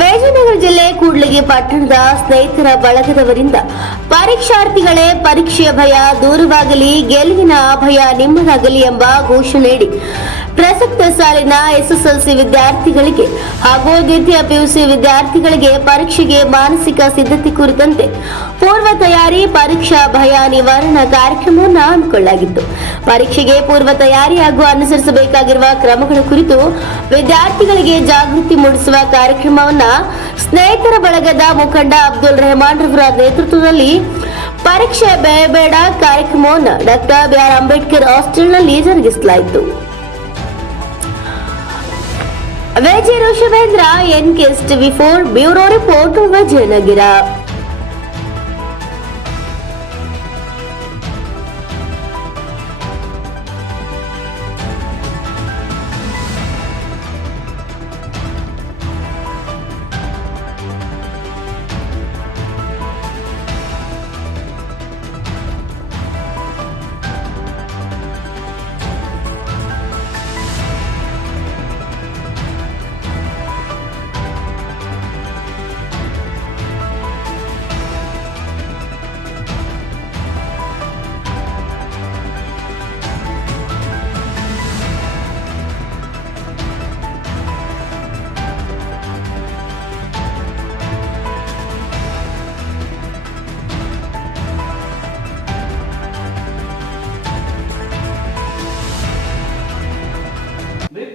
ವಿಜಯನಗರ ಜಿಲ್ಲೆ ಕೂಡ್ಲಿಗಿ ಪಟ್ಟಣದ ಸ್ನೇಹಿತರ ಬಳಗದವರಿಂದ ಪರೀಕ್ಷಾರ್ಥಿಗಳೇ ಪರೀಕ್ಷೆಯ ಭಯ ದೂರವಾಗಲಿ, ಗೆಲುವಿನ ಭಯ ನಿಮ್ಮದಾಗಲಿ ಎಂಬ ಘೋಷಣೆ ನೀಡಿ ಪ್ರಸಕ್ತ ಸಾಲಿನ ಎಸ್ಎಸ್ಎಲ್ಸಿ ವಿದ್ಯಾರ್ಥಿಗಳಿಗೆ ಹಾಗೂ ದ್ವಿತೀಯ ಪಿಯುಸಿ ವಿದ್ಯಾರ್ಥಿಗಳಿಗೆ ಪರೀಕ್ಷೆಗೆ ಮಾನಸಿಕ ಸಿದ್ಧತೆ ಕುರಿತಂತೆ ಪೂರ್ವ ತಯಾರಿ, ಪರೀಕ್ಷಾ ಭಯ ನಿವಾರಣಾ ಕಾರ್ಯಕ್ರಮವನ್ನು ಹಮ್ಮಿಕೊಳ್ಳಲಾಗಿತ್ತು. ಪರೀಕ್ಷೆಗೆ ಪೂರ್ವ ತಯಾರಿ ಹಾಗೂ ಅನುಸರಿಸಬೇಕಾಗಿರುವ ಕ್ರಮಗಳ ಕುರಿತು ವಿದ್ಯಾರ್ಥಿಗಳಿಗೆ ಜಾಗೃತಿ ಮೂಡಿಸುವ ಕಾರ್ಯಕ್ರಮವನ್ನು ಸ್ನೇಹಿತರ ಬಳಗದ ಮುಖಂಡ ಅಬ್ದುಲ್ ರೆಹಮಾನ್ ರವರ ನೇತೃತ್ವದಲ್ಲಿ ಪರೀಕ್ಷೆ ಬೇಡ ಕಾರ್ಯಕ್ರಮವನ್ನು ಡಾಕ್ಟರ್ ಬಿ ಆರ್ ಅಂಬೇಡ್ಕರ್ ಹಾಸ್ಟೆಲ್ನಲ್ಲಿ ಜರುಗಿಸಲಾಯಿತು. Vijaya Rishabhendra N ಕೆಸ್ಟ್ TV four bureau report Vijayanagara.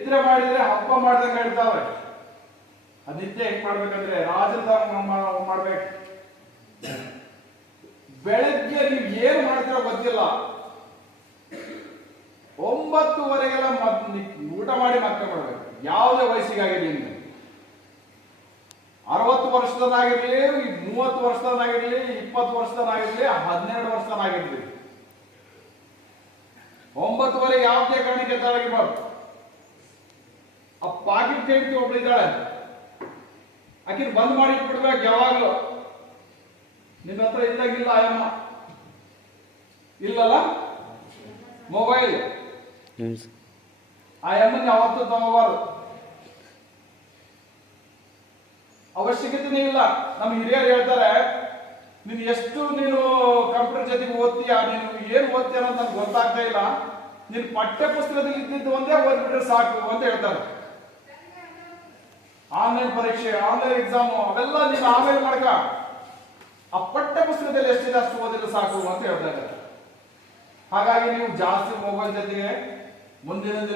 ನಿತ್ಯ ಮಾಡಿದ್ರೆ ಹಬ್ಬ ಮಾಡ್ದಂಗೆ ಹೇಳ್ತಾವೆ ಅದ್ ನಿತ್ಯ ಹೆಂಗ್ ಮಾಡ್ಬೇಕಂದ್ರೆ ರಾಜಧಾನ ಮಾಡ್ಬೇಕು. ಬೆಳಗ್ಗೆ ನೀವು ಏನ್ ಮಾಡ್ತೀರೋ ಗೊತ್ತಿಲ್ಲ. ಒಂಬತ್ತುವರೆಗೆಲ್ಲ ಊಟ ಮಾಡಿ ಮತ್ತೆ ಮಾಡ್ಬೇಕು ಯಾವುದೇ ವಯಸ್ಸಿಗಾಗಿರ್ಲಿ ನಿಮ್ಗೆ. ಅರವತ್ತು ವರ್ಷದನಾಗಿರ್ಲಿ ಮೂವತ್ತು ವರ್ಷದನಾಗಿರ್ಲಿ ಇಪ್ಪತ್ತು ವರ್ಷದನಾಗಿರ್ಲಿ ಹದಿನೆರಡು ವರ್ಷದನಾಗಿರ್ಲಿ ಒಂಬತ್ತುವರೆ ಯಾವುದೇ ಕಾರಣಕ್ಕೆ ತಳಗಿಬಾರ್ದು ಆ ಹೇಳ್ತಿ ಒಬ್ಳು ಇದ್ದಾಳೆ. ಆಕಿನ ಬಂದ್ ಮಾಡಿ ಇಟ್ಬಿಡ್ಬೇಕು ಯಾವಾಗ್ಲೂ. ನಿನ್ನ ಹತ್ರ ಇದ್ದಾಗಿಲ್ಲ ಆಯಮ್ಮ ಇಲ್ಲಲ್ಲ? ಮೊಬೈಲ್ ಆ ಅಮ್ಮನ ಯಾವತ್ತೂ ತಗೋಬಾರ್ದು. ಅವಶ್ಯಕತೆನೇ ಇಲ್ಲ. ನಮ್ಮ ಹಿರಿಯರು ಹೇಳ್ತಾರೆ ನೀನು ಎಷ್ಟು ನೀನು ಕಂಪ್ಯೂಟರ್ ಜೊತೆಗೆ ಓದ್ತೀಯ ನೀನು ಏನ್ ಓದ್ತೀಯ ಅಂತ ನನಗೆ ಗೊತ್ತಾಗ್ತಾ ಇಲ್ಲ. ನೀನು ಪಠ್ಯ ಪುಸ್ತಕದಲ್ಲಿ ಇದ್ದಿದ್ದು ಒಂದೇ ಓದ್ಬಿಟ್ರೆ ಸಾಕು ಅಂತ ಹೇಳ್ತಾರೆ. ಆನ್ಲೈನ್ ಪರೀಕ್ಷೆ, ಆನ್ಲೈನ್ ಎಕ್ಸಾಮ್ ಅವೆಲ್ಲ ನೀನು ಆನ್ಲೈನ್ ಮಾಡಕ. ಆ ಪಠ್ಯ ಪುಸ್ತಕದಲ್ಲಿ ಎಷ್ಟಿದೆ ಅಷ್ಟು ಓದಿದ್ರೆ ಸಾಕು ಅಂತ ಹೇಳ್ತಾ ಇದ್ದಾರೆ ಹಾಗಾಗಿ ನೀವು ಜಾಸ್ತಿ ಮೊಬೈಲ್ ಜೊತೆಗೆ ಮುಂದಿನ ದಿನ